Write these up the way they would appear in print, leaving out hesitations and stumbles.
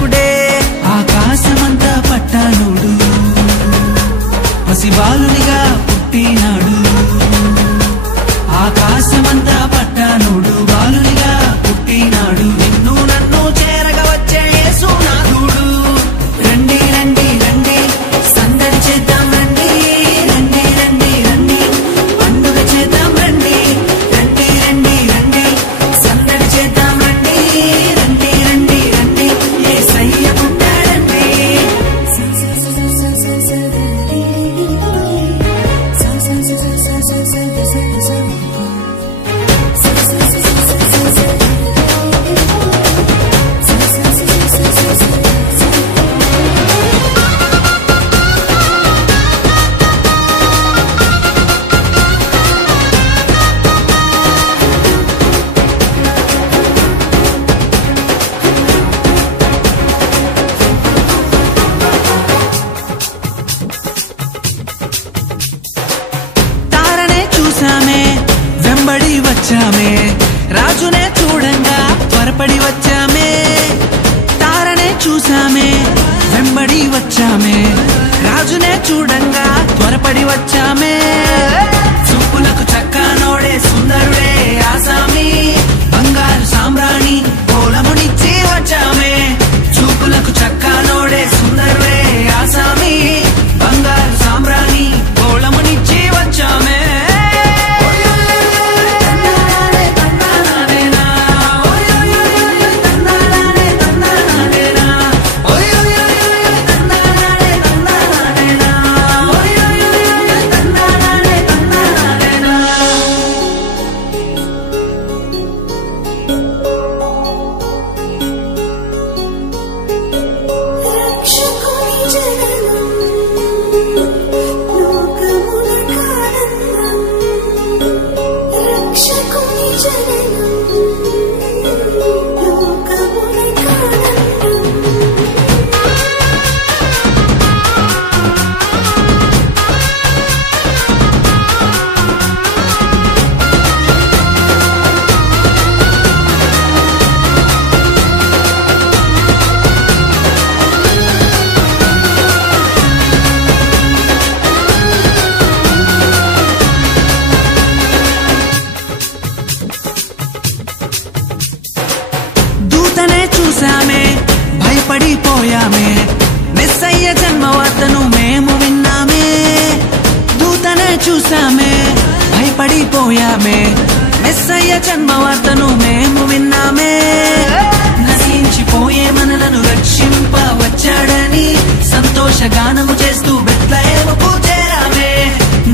లోకరక్షకుడే ఆకాశమంతా పట్టానుడు పసిబాలునిగా పుట్టినాడు ఆకాశమంతా పట్టానుడు బాలునిగా పుట్టినాడు నిన్ను నన్ను చేరగా వచ్చే యేసునాథుడు రండి రండి రండి సందడి చేద్దాం రండి రండి రండి రండి పండుగ చేద్దాం రండి రండి రండి రండి సందడి చేద్దాం రండి రండి రండి రండి యేసయ్య పుట్టాడండి వెంబడి వచ్చామే రాజునే చూడంగా త్వరపడి వచ్చామే తారనే చూసామే వెంబడి వచ్చామే రాజునే చూడంగా త్వరపడి వచ్చామే చూపులకు చక్కనోడే సుందరుడే ఆసామి బంగారు సామ్రాణి కోలమునిచ్చి వచ్చామే చూపులకు చక్కనోడే సుందరుడే ఆసామి బంగారు సామ్రాణి కోలమునిచ్చి వచ్చామే చూసామే భయపడిపోయామే మెస్సయ్య జన్మవార్తను మేము విన్నామే దూతనే చూసామే భయపడిపోయామే మెస్సయ్య జన్మవార్తను మేము విన్నామే నశించిపోయే మనలను రక్షింప వచ్చాడని సంతోషగానము చేస్తూ బెత్లెహేముకు చేరామే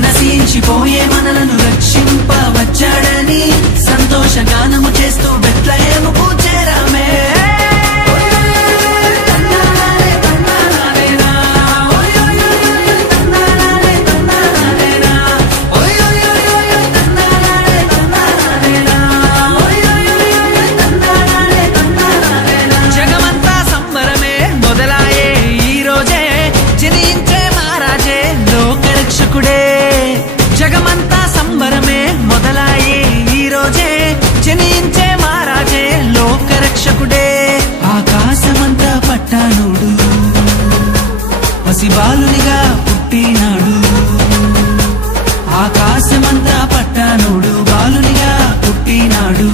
నశించిపోయే మనలను రక్షింప వచ్చాడని సంతోషగానము చేస్తూ బెత్లెహేముకు చేరామే జగమంతా సంబరమే మొదలాయే ఈ రోజే జనించే మహారాజే లోకరక్షకుడే ఆకాశమంతా పట్టానుడు పసిబాలునిగా పుట్టినాడు ఆకాశమంతా పట్టానుడు బాలునిగా పుట్టినాడు